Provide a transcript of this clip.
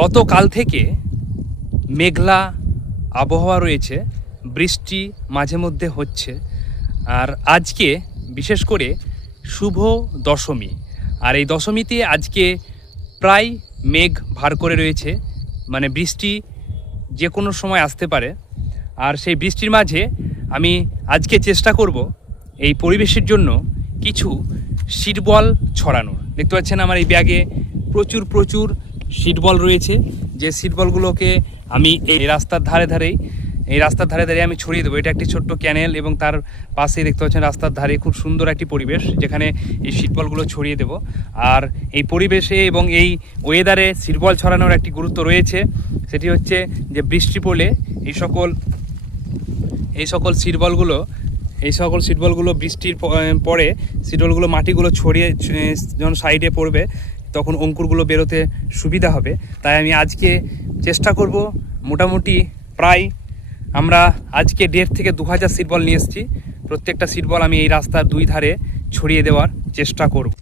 গতকাল থেকে মেঘলা আবহাওয়া রয়েছে, বৃষ্টি মাঝে মধ্যে হচ্ছে। আর আজকে বিশেষ করে শুভ দশমী, আর এই দশমীতে আজকে প্রায় মেঘ ভার করে রয়েছে, মানে বৃষ্টি যে কোনো সময় আসতে পারে। আর সেই বৃষ্টির মাঝে আমি আজকে চেষ্টা করব এই পরিবেশের জন্য কিছু সিড বল ছড়ানোর। দেখতে পাচ্ছেন আমার এই ব্যাগে প্রচুর সিড বল রয়েছে, যে সিড বলগুলোকে আমি এই রাস্তার ধারে আমি ছড়িয়ে দেবো। এটা একটি ছোট্ট ক্যানেল এবং তার পাশেই দেখতে পাচ্ছেন রাস্তার ধারে খুব সুন্দর একটি পরিবেশ, যেখানে এই সিড বলগুলো ছড়িয়ে দেবো। আর এই পরিবেশে এবং এই ওয়েদারে সিড বল ছড়ানোর একটি গুরুত্ব রয়েছে, সেটি হচ্ছে যে বৃষ্টি পড়লে এই সকল সিড বলগুলো বৃষ্টির পরে সিড বলগুলো মাটিগুলো ছড়িয়ে যখন সাইডে পড়বে তখন অঙ্কুরগুলো বেরোতে সুবিধা হবে। তাই আমি আজকে চেষ্টা করব, মোটামুটি প্রায় আমরা আজকে 1.5 থেকে 2,000 সিড বল নিয়ে এসেছি। প্রত্যেকটা সিড বল আমি এই রাস্তার দুই ধারে ছড়িয়ে দেওয়ার চেষ্টা করব।